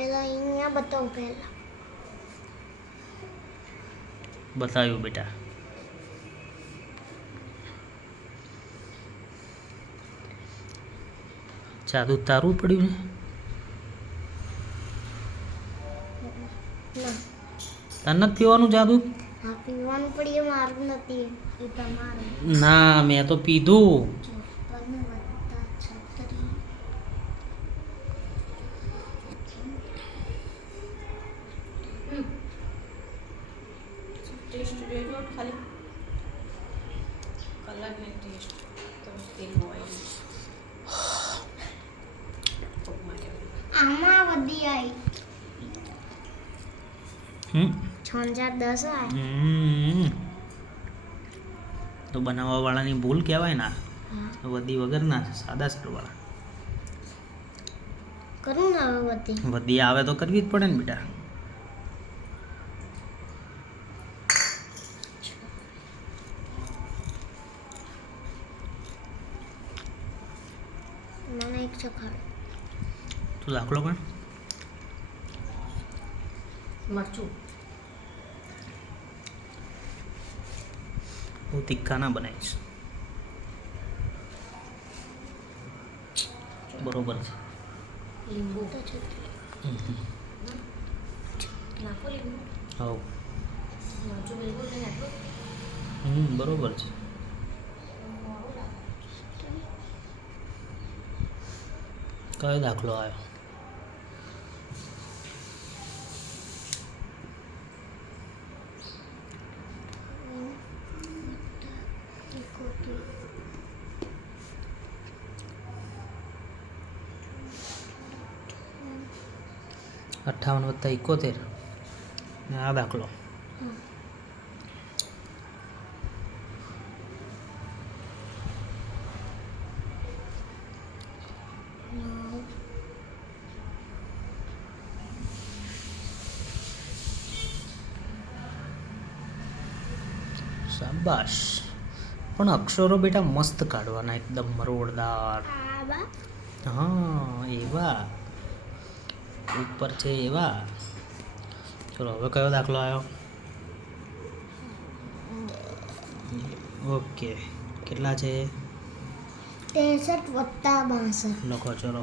પેલા અહીંયા બતાવું પહેલા બતાવ્યું બેટા. જાદુ તારું પડ્યું ના તાર નથી પીવાનું જાદુ? હા પીવાનું પડી મારું નથી એ તમારું ના મેં તો પીધું. ટેસ્ટ જોઈ લો ખાલી કલર ને ટેસ્ટ તો તેલ હોય આમાં વધી આવી 6,10 આવી તો બનાવવા વાળાની ભૂલ કહેવાય ના. હા વધી વગર ના છે, સાદા સરવાળા. કરું ને હવે વધી વધી આવે તો કરવી જ પડે ને બેટા. મને એક ચખાડો તું દાખલો કર. મરચું બહુ તીખા ના બનાવીશ. બરોબર છે. લીંબુ તો છે નાખો લીંબુ હવ મરચું બિલકુલ નહીં નાખો બરોબર છે. કયો દાખલો આવ્યો? +58 ને આ દાખલો. શાબાશ. પણ અક્ષરો બેટા મસ્ત કાઢવાના, એકદમ મરોડદાર. હા એવા ઉપર છે એવા. ચલો હવે કયો દાખલો આવ્યો? ઓકે કેટલા છે? 63 + 62 લખો ચલો.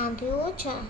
આથી ઓછા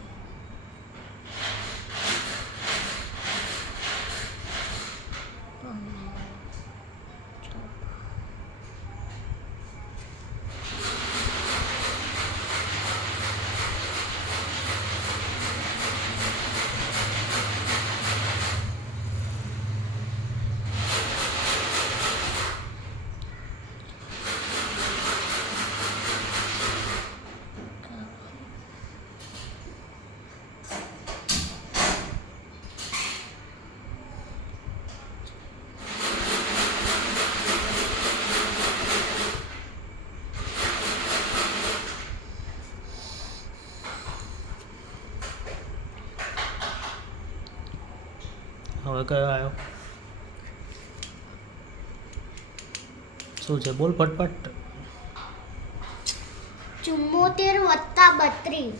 હવે કયો આવ્યો? શું છે બોલ ફટફટ. 74 + 32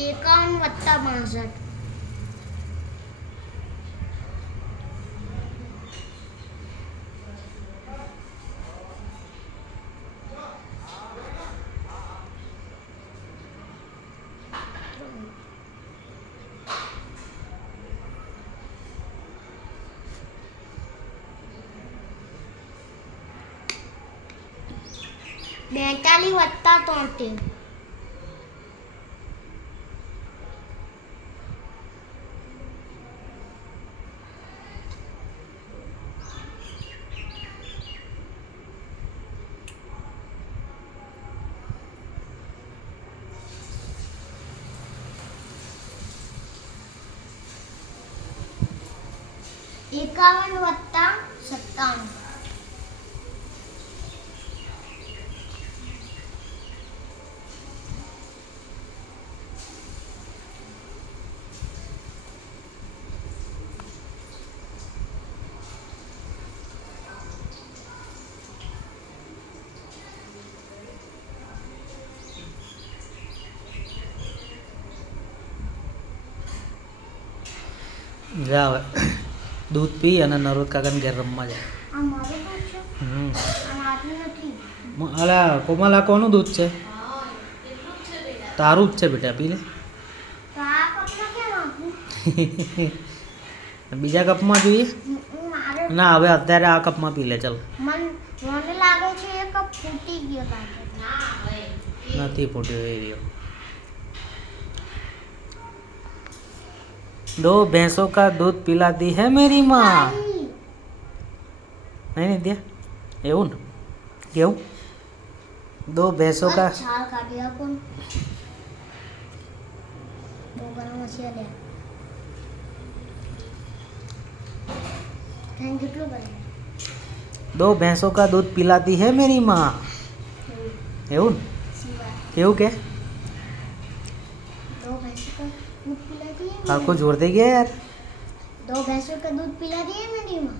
51 + 62 42 + 73 42 51 વત્તા 97. જા હવે દૂધ પી અને નરોદ કાકાને ઘેર રમવા જાય. આ મારું દૂધ છે. આ મારું નથી. અલા કોમલ આ કોનું દૂધ છે? હા એટલું જ છે બેટા. તારું જ છે બેટા, પી લે. તો આ કપમાં કેમ આપું? બીજા કપમાં જોઈએ? મારે ના હવે અત્યારે આ કપમાં પી લે ચાલ. મને લાગે છે એ કપ ફૂટી ગયો લાગે. ના હવે નથી ફૂટ્યો એ રહ્યો. दो भैंसों का दूध पिलाती है मेरी माँ. नहीं नहीं दिया એવું ને કેવું? दो भैंसों का છાલ કાઢી આપો ને. બહુ ગરમ છે લે. થેન્ક કેટલું બને? दो भैंसों का दूध पिलाती है मेरी माँ. એવું ને સિવાય કેવું કે दो भैंसों का दूध पिलाती है આખું જોર દઈ ગયા યાર. दो भैंसों का दूध पिलाती है मेरी माँ.